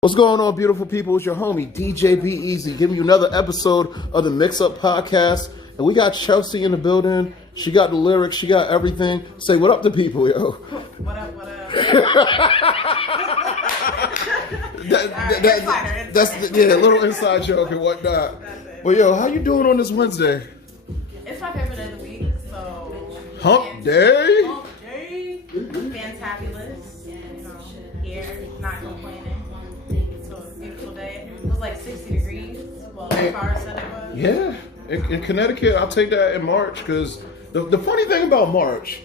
What's going on, beautiful people? It's your homie, DJ Be Easy, giving you another episode of the Mix Up Podcast. And we got Chelsea in the building. She got the lyrics. She got everything. Say what up to people, yo. What up, what up? That's a little inside joke and whatnot. But yo, how you doing on this Wednesday? It's my favorite day of the week, so... Hump day? Hump day. Fantabulous. You know, here, not complaining. So it's a beautiful day. It was like 60 degrees. Well, as far as Sunday was. Yeah. In Connecticut, I'll take that in March, because the funny thing about March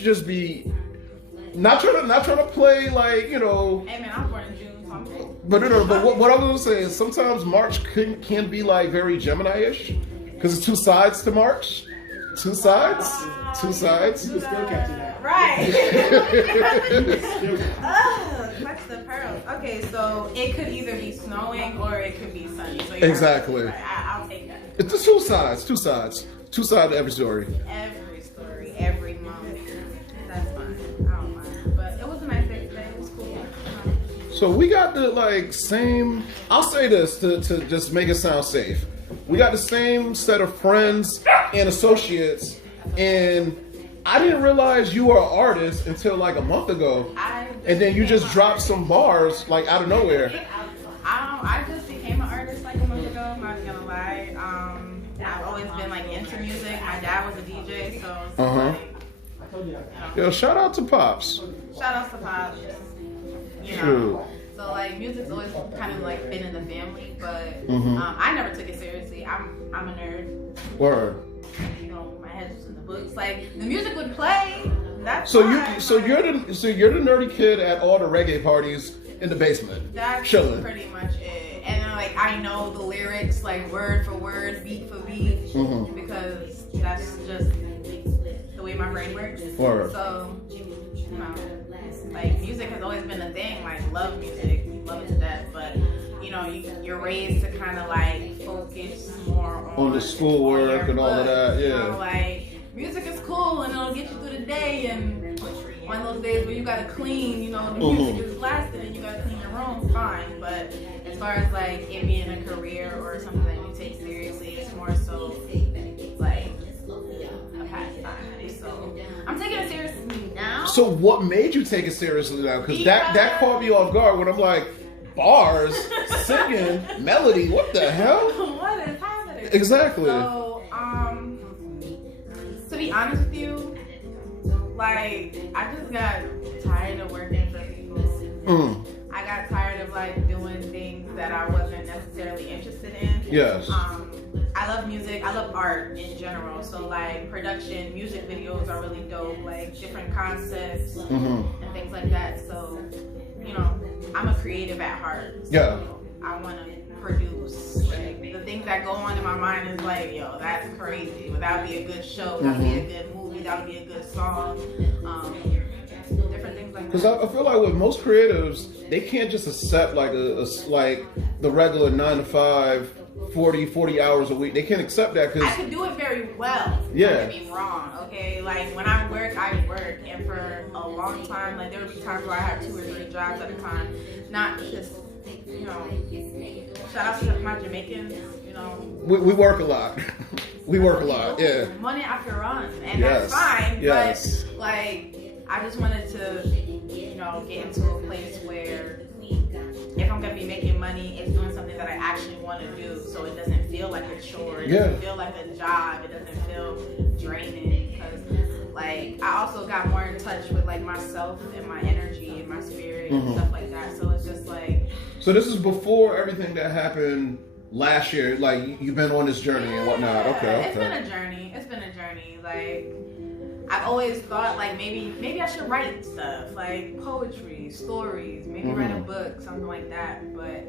just be not trying to play like, you know. Hey man, I was born in June, so I'm cool. But what I was gonna say is sometimes March can be like very Gemini-ish, because it's two sides to March. Two sides. You still catching that. Right. Touch the pearls. Okay, so it could either be snowing or it could be sunny. So exactly. Right. I'll take that. It's the two sides to every story. Every story, every moment. That's fine. I don't mind. But it was a nice day today. It was cool. So we got the same. I'll say this to just make it sound safe. We got the same set of friends and associates, and I didn't realize you were an artist until like a month ago. And then you just dropped some bars like out of nowhere. I just became an artist like a month ago. I'm not gonna lie. I've always been like into music. My dad was a DJ, so it's like, Yo, shout out to Pops. Shout out to Pops. You know. True. So like music's always kind of like been in the family, but I never took it seriously. I'm a nerd. Word. You know, my head's just in the books. Like the music would play. That's so fine, you're the nerdy kid at all the reggae parties in the basement. That's chilling. Pretty much it. And then, like I know the lyrics like word for word, beat for beat, because that's just the way my brain works. Word. So you know, like music has always been a thing. Like love music, love it to death. But you know, you're raised to kind of like focus more on the schoolwork and all of that. Yeah. You know, like music is cool and it'll get you through the day. And one of those days where you gotta clean, you know, the music is blasting and you gotta clean your room, fine. But as far as like it being a career or something that you take seriously, it's more so like a pastime. So I'm taking it seriously now. So what made you take it seriously now? Because that caught me off guard when I'm like, bars, singing, melody, what the hell? What is happening? Exactly. So, to be honest with you, like, I just got tired of working for people. I got tired of, like, doing things that I wasn't necessarily interested in. Yes. I love music. I love art in general. So, like, production, music videos are really dope. Like, different concepts and things like that. So, you know, I'm a creative at heart. So Yeah. I want to produce. Like, the things that go on in my mind is like, yo, that's crazy. But that would be a good show. That would be a good movie. That would be a good song. Different things like that. Because I feel like with most creatives, they can't just accept like like the regular 9 to 5, 40 hours a week. They can't accept that because I could do it very well. Yeah. Don't get me wrong, okay? Like when I work, and for a long time, like there would be times where I had 2 or 3 jobs at a time. Not just, you know, shout out to my Jamaicans, you know. we work a lot. We work a lot, yeah. Money after runs, and Yes. that's fine. Yes. But like, I just wanted to, you know, get into a place where if I'm gonna be making money, it's doing something that I actually want to do, so it doesn't feel like a chore. It doesn't feel like a job. It doesn't feel draining. Because, like, I also got more in touch with like myself and my energy and my spirit and stuff like that. So it's just like. So this is before everything that happened last year. Like you've been on this journey and whatnot. Okay. It's been a journey. Like. I've always thought like maybe I should write stuff like poetry, stories, maybe write a book, something like that. But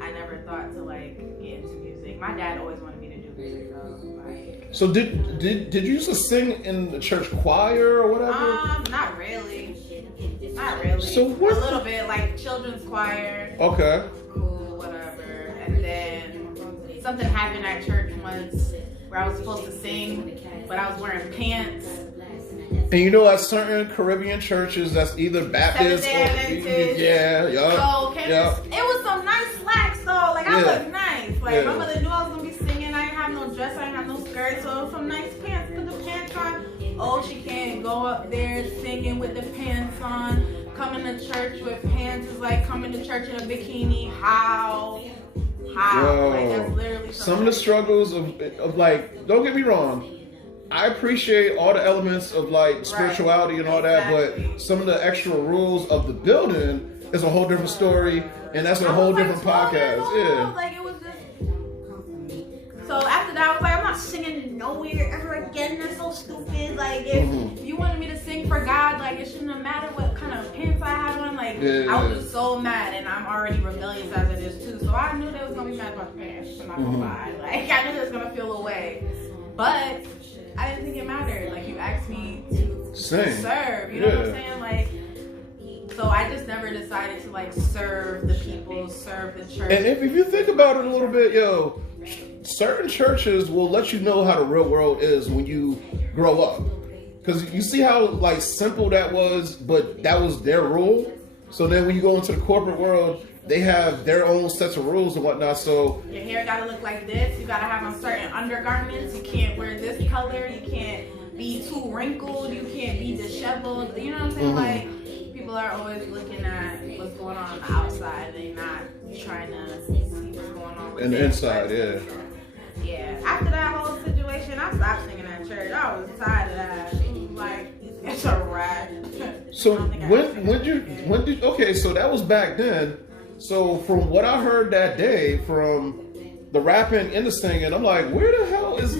I never thought to like get into music. My dad always wanted me to do music though. Like, so did you used to sing in the church choir or whatever? Not really. Not really. So what? A little bit like children's choir. Okay. Cool, whatever. And then something happened at church once. where I was supposed to sing, but I was wearing pants. And you know, at certain Caribbean churches, that's either Baptist or yeah. So it was some nice slacks though. Like I looked nice. Like my mother knew I was gonna be singing. I didn't have no dress. I didn't have no skirt. So some nice pants. Put the pants on. Oh, she can't go up there singing with the pants on. Coming to church with pants is like coming to church in a bikini. How? Yo, like that's literally some of the struggles of like. Don't get me wrong. I appreciate all the elements of like spirituality and all that, but some of the extra rules of the building is a whole different story, and that's a whole different podcast. Yeah. Like it was just. So after that, I was like, I'm not singing nowhere ever again. That's so stupid. Like if you wanted me to sing for God, like it shouldn't have mattered what kind of pants I had on. Like I was just so mad, and I'm already rebellious as it is too. So I knew they was gonna be mad about the pants. I'm not gonna lie. Like I knew they was gonna feel away, but I didn't think it mattered. Like you asked me to serve, you know what I'm saying? Like, so I just never decided to like serve the people, serve the church. And if you think about it a little bit, yo, certain churches will let you know how the real world is when you grow up, because you see how like simple that was, but that was their rule. So then when you go into the corporate world, they have their own sets of rules and whatnot. So your hair gotta look like this. You gotta have on certain undergarments. You can't wear this color. You can't be too wrinkled. You can't be disheveled. You know what I'm saying? Like people are always looking at what's going on the outside. They're not trying to see what's going on in the inside. Yeah. After that whole situation, I stopped singing at church. I was tired of that. Like it's a wrap. So when did okay? So that was back then. So from what I heard that day, from the rapping and the singing, I'm like, where the hell is?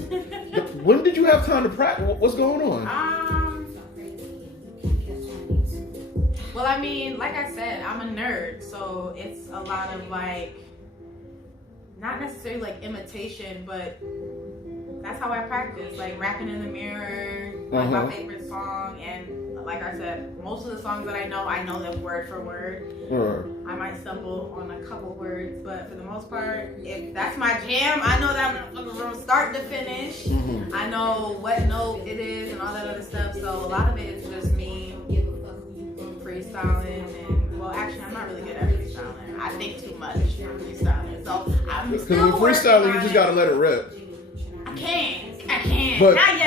When did you have time to practice? What's going on? Well, I mean, like I said, I'm a nerd, so it's a lot of like, not necessarily like imitation, but that's how I practice, like rapping in the mirror, like my favorite song, and like I said, most of the songs that I know them word for word. I might stumble on a couple words, but for the most part, if that's my jam, I know that from start to finish. I know what note it is and all that other stuff. So a lot of it is just me freestyling, and well, actually, I'm not really good at freestyling. I think too much for freestyling, so I'm still because with freestyling, you just gotta let it rip. I can't. But, not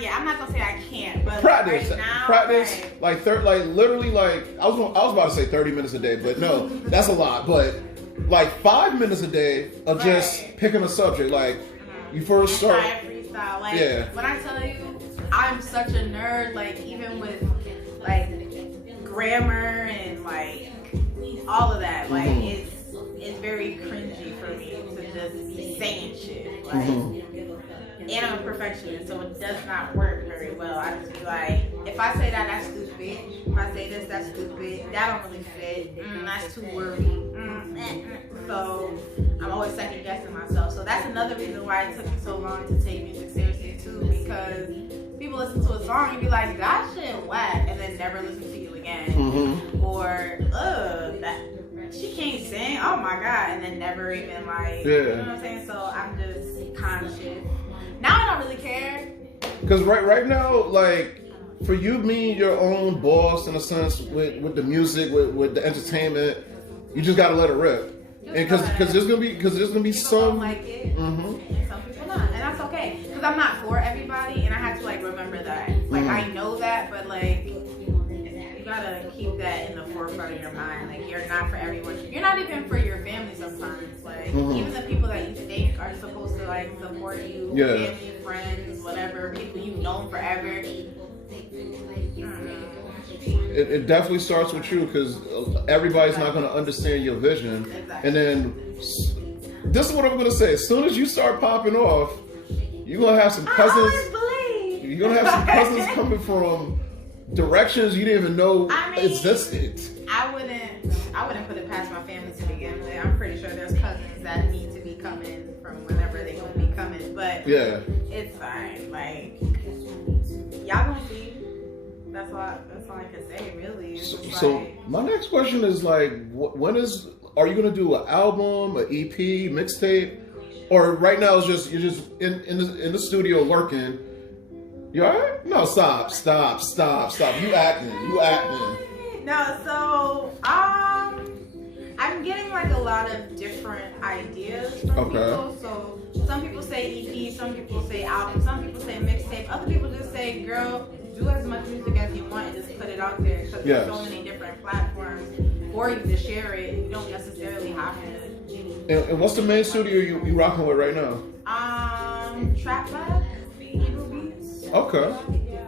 yet. I'm not gonna say I can't. But practice, like right now, practice. Like literally, like I was about to say 30 minutes a day, but no, that's a lot. But like 5 minutes a day of just picking a subject. Like you first start. Freestyle. Like when I tell you, I'm such a nerd. Like even with like grammar and like all of that, like it's very cringy for me to just be saying shit. Like. And I'm a perfectionist, so it does not work very well. I just be like, if I say that, that's stupid. If I say this, that's stupid. That don't really fit. That's too wordy. So I'm always second guessing myself. So that's another reason why it took me so long to take music seriously too, because people listen to a song and be like, that shit whack, and then never listen to you again. Or, that she can't sing. Oh my god, and then never even like, you know what I'm saying? So I'm just conscious. Now I don't really care. Because right now, like, for you being your own boss in a sense with the music, with the entertainment, you just gotta let it rip. And because there's gonna be some like it, and some people not, and that's okay. Because I'm not for everybody, and I have to like remember that. Like I know that, but like you gotta keep that in the forefront of your mind. Like you're not for everyone. You're not even for your family sometimes. Like even the people that you think are supposed to like support you, family, friends, whatever, people you've known forever. It definitely starts with you, because everybody's not going to understand your vision. And then this is what I'm going to say: as soon as you start popping off, you're going to have some cousins. You're going to have some cousins coming from directions you didn't even know existed. I wouldn't put it past my family to begin with. I'm pretty sure there's cousins that need to be coming from whenever they gonna be coming, but it's fine. Like y'all gonna see. That's all I can say, really. So my next question is like, are you gonna do an album, an EP, mixtape? Or right now it's just you're just in the studio working. You alright? No, stop. You acting. No, so I'm getting like a lot of different ideas from people. So some people say EP, some people say album, some people say mixtape, other people just say, girl, do as much music as you want and just put it out there, because there's so many different platforms for you to share it. You don't necessarily have to. And what's the main studio you rocking with right now? Trap Lab, Hebrew Beats. Okay. Yeah,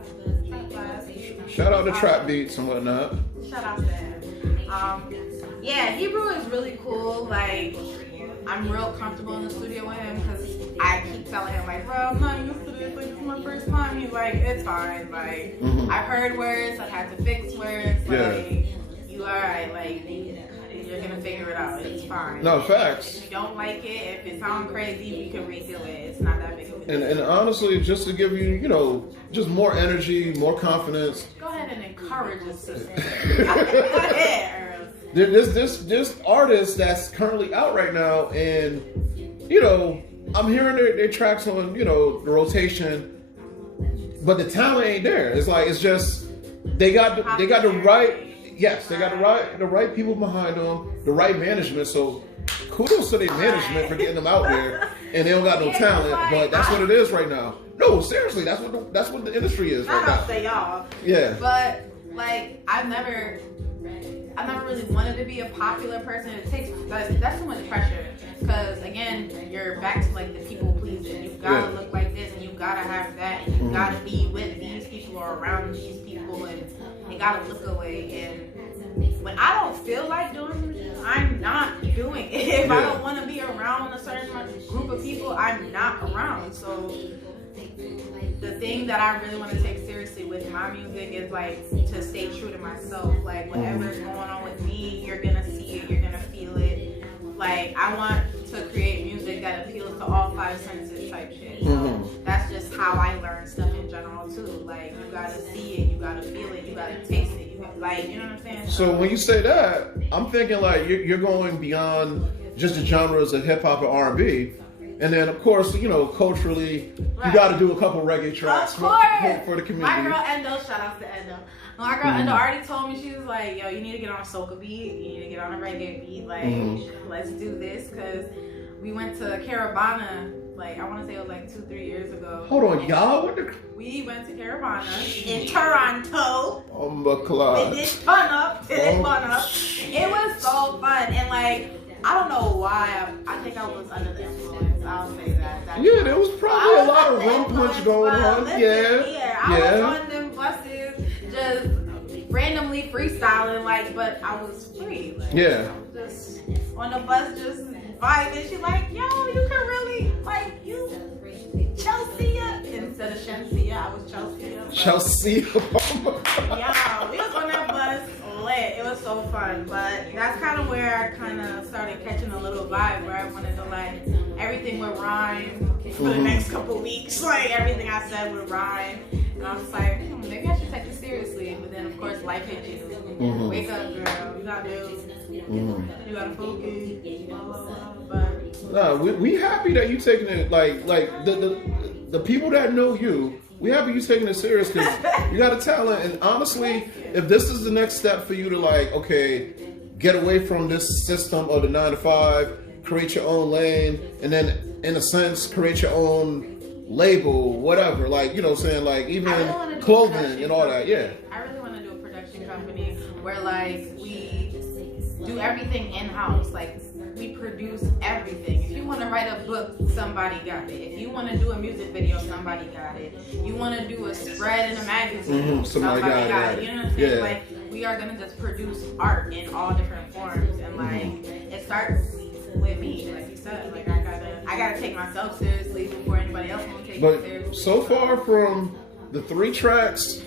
Trap Lab. Shout out to Trap Beats and whatnot. Shout out to him. Yeah, Hebrew is really cool. Like, I'm real comfortable in the studio with him because I keep telling him, like, bro, I'm not used to this. Like, this is my first time. He's like, it's fine. Like, I've heard words. I've had to fix words. Like, you alright. Like, you're going to figure it out. It's fine. No, facts. If you don't like it, if it sounds crazy, we can redo it. It's not that big of a deal. And honestly, just to give you, you know, just more energy, more confidence. Go ahead and encourage your sister. Go ahead, Earl. There's this artist that's currently out right now, and, you know, I'm hearing their tracks on, you know, the rotation, but the talent ain't there. It's like, it's just, they got the right, they got the right people behind them, the right management. So kudos to their management for getting them out there, and they don't got no talent, but that's what it is right now. No, seriously, that's what the industry is right now. I'll say y'all. Yeah. But like, I've never really wanted to be a popular person. It takes that's too much pressure. Because again, you're back to like the people pleasing. You gotta look like this, and you gotta have that, and you gotta be with these people or around these people, and you gotta look away. And when I don't feel like doing it, I'm not doing it. If I don't want to be around a certain group of people, I'm not around. So the thing that I really want to take seriously with my music is like to stay true to myself. Like, whatever's going on with me, you're gonna see it, you're gonna feel it. Like, I want to create music that appeals to all five senses type shit. So that's just how I learn stuff in general too. Like, you gotta see it, you gotta feel it, you gotta taste it. You gotta, like, you know what I'm saying? So when you say that, I'm thinking like you're going beyond just the genres of hip hop and R&B. And then, of course, you know, culturally, you got to do a couple reggae tracks for the community. My girl Endo, shout out to Endo. My girl Endo already told me, she was like, yo, you need to get on a soca beat. You need to get on a reggae beat. Like, let's do this. Because we went to Caravana, like, I want to say it was like 2-3 years ago. Hold on, y'all? We went to Caravana in Toronto. Oh, my God. We did fun up. It was so fun. And, like, I don't know why. I think I was under the influence. I'll say that. Yeah, there was probably a lot of rum punch going on. I was on them buses just randomly freestyling, like, but I was free. Like, I was just on the bus, just vibing. She's like, yo, you can really, like, you Chelsea instead of Shensia. I was Chelsea. Chelsea. Yeah, we was on that bus. It was so fun, but that's kind of where I kind of started catching a little vibe where I wanted to, like, everything would rhyme for the next couple weeks. Like, everything I said would rhyme, and I was like, maybe I should take this seriously. But then, of course, life hit you. Wake up, girl. You gotta do. You gotta focus. Blah, blah, blah. But nah, we happy that you taking it like the people that know you. We happy you taking it serious because you got a talent, and honestly, if this is the next step for you to, like, okay, get away from this system of the 9-to-5, create your own lane, and then in a sense create your own label, whatever, like, you know what I'm saying, like, even clothing and all that. I really want to do a production company where, like, we do everything in-house. Like, we produce everything. If you want to write a book, somebody got it. If you want to do a music video, somebody got it. You want to do a spread in a magazine, somebody got it. You know what I'm saying? Like, we are going to just produce art in all different forms. And, like, it starts with me, like you said. Like, I gotta take myself seriously before anybody else will take me seriously. But so far from the 3 tracks,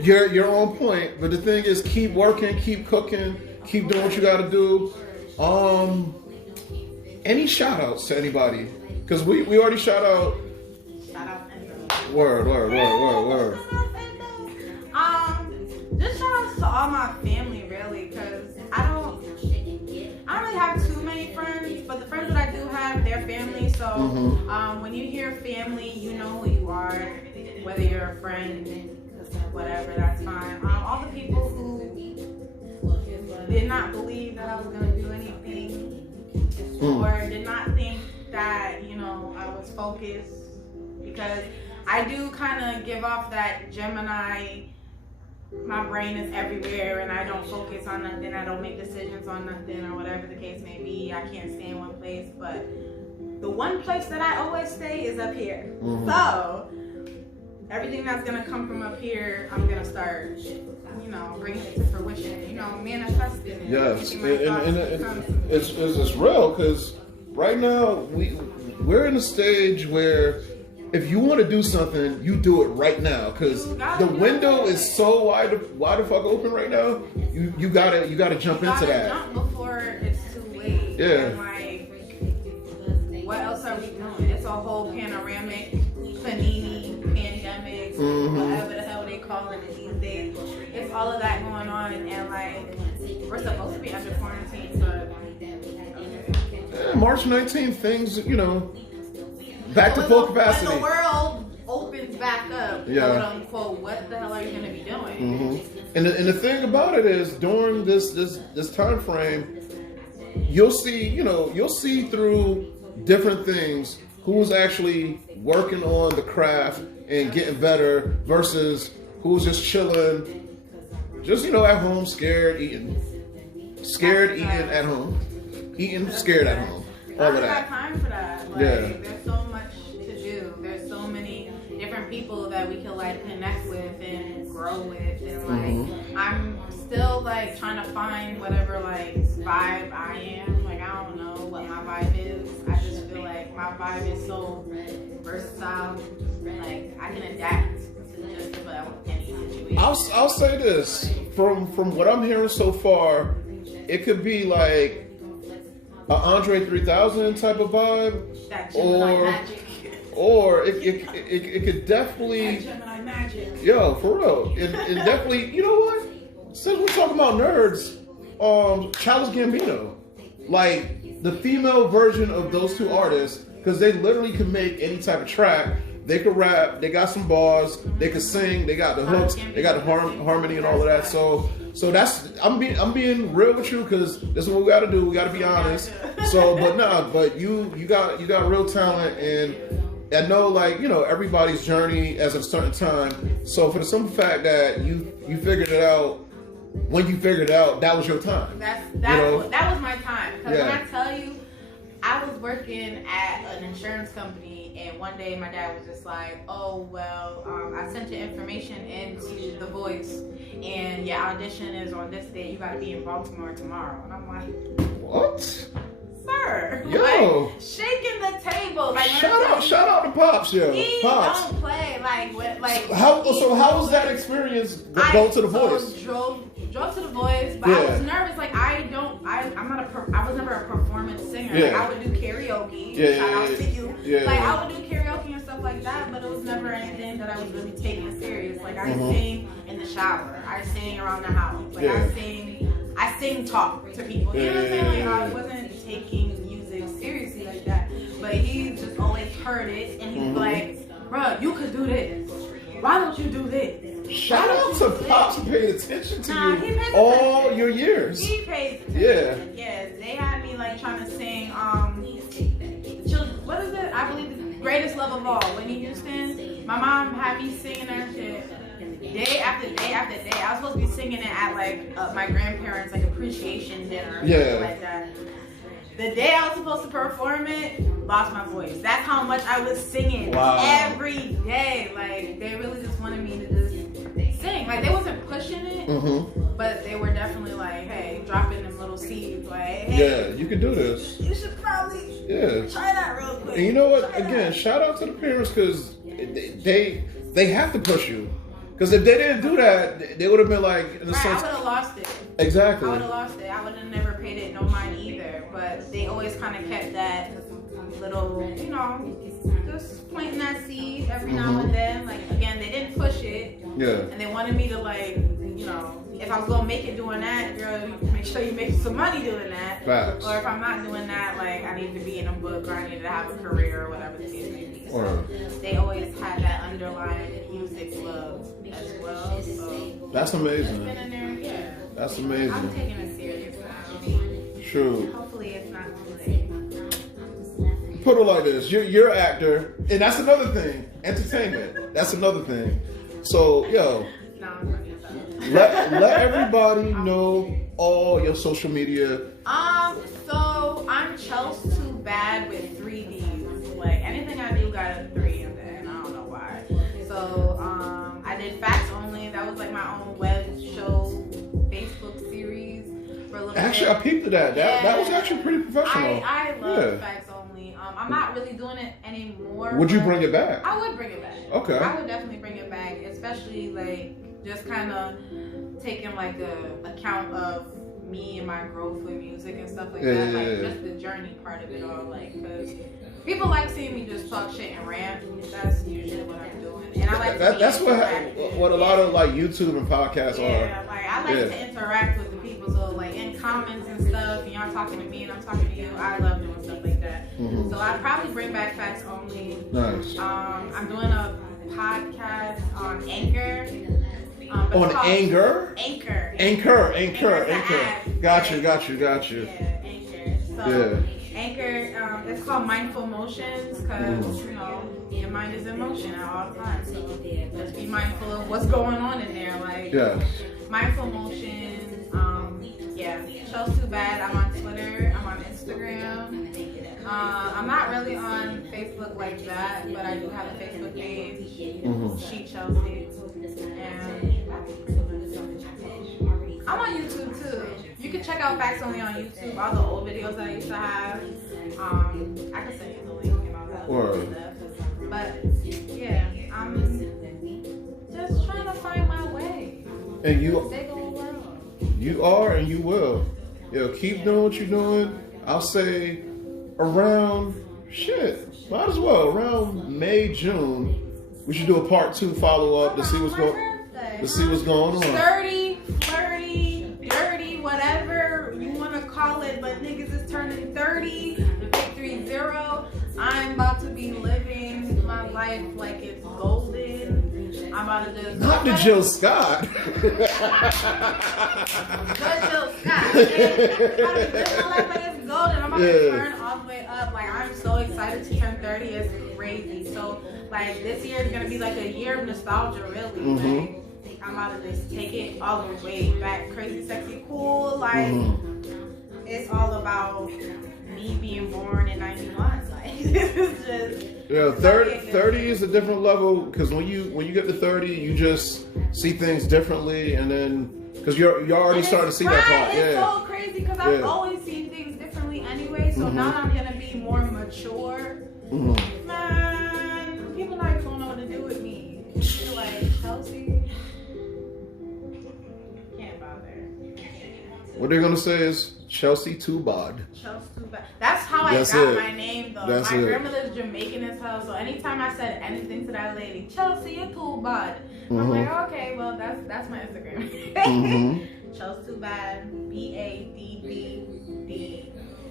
you're on point. But the thing is, keep working, keep cooking, keep doing what you got to do. Any shout outs to anybody? Because we already shout out. Shout out Word. Just shout outs to all my family, really, because I don't really have too many friends, but the friends that I do have, their family. So when you hear family, you know who you are, whether you're a friend, whatever, that's fine. All the people who did not believe that I was going to do anything or did not think that, you know, I was focused, because I do kind of give off that Gemini, my brain is everywhere and I don't focus on nothing, I don't make decisions on nothing, or whatever the case may be. I can't stay in one place, but the one place that I always stay is up here. So everything that's gonna come from up here, I'm gonna start, you know, bringing it to fruition, you know, manifesting it. Yes, and it's real, because right now we're in a stage where if you want to do something, you do it right now, because the window is so wide the fuck open right now. You gotta jump into that. Jump before it's too late. Yeah. And like, what else are we doing? It's a whole panoramic, panini, pandemic, whatever the hell they call it these days. It's all of that going on, and like, we're supposed to be under quarantine, but yeah, March 19th, things, you know, back to full capacity. When the world opens back up, quote unquote, what the hell are you going to be doing? And the thing about it is, during this time frame, you'll see through different things who's actually working on the craft and getting better versus who's just chilling, just, you know, at home, scared eating at home, eating scared at home. All of that. I don't got time for that. Like, there's so much to do. There's so many different people that we can like connect with and grow with, and like I'm still like trying to find whatever like vibe I am. Like, I don't know what my vibe is. I just feel like my vibe is so versatile. Like, I can adapt to just about any situation. I'll say this, from what I'm hearing so far, it could be like an Andre 3000 type of vibe, that Gemini magic. Or it could definitely, that Gemini magic. Yo, for real, and definitely, you know what? Since we're talking about nerds, Childish Gambino, like the female version of those two artists, because they literally can make any type of track. They could rap, they got some bars, they could sing, they got the hooks, they got the harmony and all of that. So that's, I'm being real with you, because this is what we got to do. We got to be honest. So, but you got real talent, and I know, like, you know, everybody's journey as a certain time. So for the simple fact that you figured it out, when you figured it out, that was your time. That was my time. Because when I tell you, I was working at an insurance company, and one day my dad was just like, oh, well, I sent your information into The Voice, and your audition is on this day. You got to be in Baltimore tomorrow. And I'm like, what? Sir. Yo. Like, shaking the table. Like, shout out to Pops, yo. He Pops. don't play. How was that experience going to The Voice? Drove to The Voice, but I was nervous. Like, I was never a performance singer. Like, I would do karaoke. Shout out to you. I would do karaoke and stuff like that, but it was never anything that I was really taking serious. Like, I sing in the shower. I sing around the house. Like, I sing talk to people. You know what I'm saying? Like, I wasn't taking music seriously like that. But he just always heard it, and he's like, bro, you could do this. Why don't you do this? Shout out to Pops who paid attention to you all your years. He pays attention. Yeah, they had me like trying to sing what is it? I believe the Greatest Love of All, Whitney Houston. My mom had me singing that shit day after day after day. I was supposed to be singing it at like my grandparents' like appreciation dinner or something like that. The day I was supposed to perform it, lost my voice. That's how much I was singing every day. Like, they really just wanted me to just sing. Like, they wasn't pushing it, but they were definitely like, hey, dropping them little seeds. Like, hey, you can do this. You should probably try that real quick. And you know what? Again, shout out to the parents, because they have to push you. Because if they didn't do that, they would have been like, in a sense, I would have lost it. Exactly. I would have lost it. I would have never paid it no mind either. But they always kind of kept that little, you know, just planting that seed every now and then. Like, again, they didn't push it. Yeah. And they wanted me to, like, you know, if I was gonna make it doing that, girl, make sure you make some money doing that. Facts. Or if I'm not doing that, like I need to be in a book or I need to have a career or whatever the case may be. So they always had that underlying music love as well. So that's amazing. It's been in there, yeah. That's amazing. I'm taking it serious now. True. Hopefully it's not too late. Put it like this: you're an actor, and that's another thing. Entertainment. That's another thing. So, yo, let everybody know all your social media. So I'm Chelsea Too Bad with 3 Ds. Like anything I do got a 3 in there, and I don't know why. So I did Facts Only. That was like my own web show, Facebook series for a little bit. Actually, I peeped at that. That was actually pretty professional. I love Facts Only. I'm not really doing it anymore. Would you bring it back? I would bring it back. Okay. I would definitely bring it back, especially like just kind of taking like a account of me and my growth with music and stuff like that. Like just the journey part of it all. Like, because people like seeing me just talk shit and rant. That's usually what I'm doing. And I like that's what a lot of like YouTube and podcasts are. Yeah, like I like to interact with the people. So like in comments and stuff, and y'all talking to me and I'm talking to you. I love doing stuff like that. So I'd probably bring back Facts Only. Nice. I'm doing a podcast on Anchor. On Anchor? Anchor. Got you. Yeah, Anchor. So Anchor, it's called Mindful Motions because, you know, your mind is in motion at all times. So just be mindful of what's going on in there. Like, Mindful Motions. Show's Too Bad. I'm on Twitter. I'm on Instagram. I'm not really on Facebook like that, but I do have a Facebook page. She Chelsea. And I'm on YouTube too. You can check out Facts Only on YouTube. All the old videos that I used to have. I can send you the link and all that stuff. But yeah, I'm just trying to find my way. And you are, and you will. Yo, keep doing what you're doing. I'll say around might as well around May, June. We should do a part 2 follow-up to see what's going on. 30, flirty, dirty, whatever you want to call it, but niggas is turning 30, the big 3-0. I'm about to be living my life like it's golden. I'm about to just... Not the Jill Scott. The Jill Scott. I'm about to live my life like it's golden. I'm about to turn all the way up. Like, I'm so excited to turn 30. It's crazy. So, like, this year is going to be like a year of nostalgia, really. Like, I'm about to just take it all the way back. Crazy, sexy, cool. Like, it's all about me being born in 91. Like, it's just... Yeah, 30 is a different level because when you get to 30, you just see things differently, and then because you're already starting to see that part. It's so crazy because I've always seen things differently anyway. So now I'm gonna be more mature. Man, people not even gonna know what to do with me. They're like, Chelsea, can't bother. What they're gonna say is Chelsea Too Bad. Chelsea Too Bad. That's how I got my name though. My grandmother's Jamaican as hell, so anytime I said anything to that lady, Chelsea, you're too bad. I'm like, okay, well that's my Instagram. Chelsea Too Bad, BADBD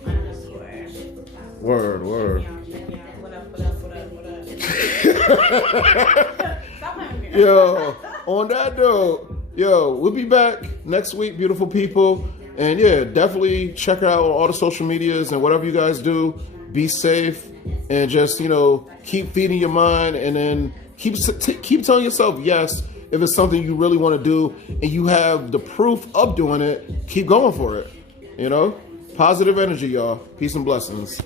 _. Word. What up? Stop playing with me. Yo, on that note, we'll be back next week, beautiful people. And yeah, definitely check out all the social medias and whatever you guys do. Be safe and just, keep feeding your mind, and then keep telling yourself yes if it's something you really want to do and you have the proof of doing it. Keep going for it. Positive energy, y'all. Peace and blessings.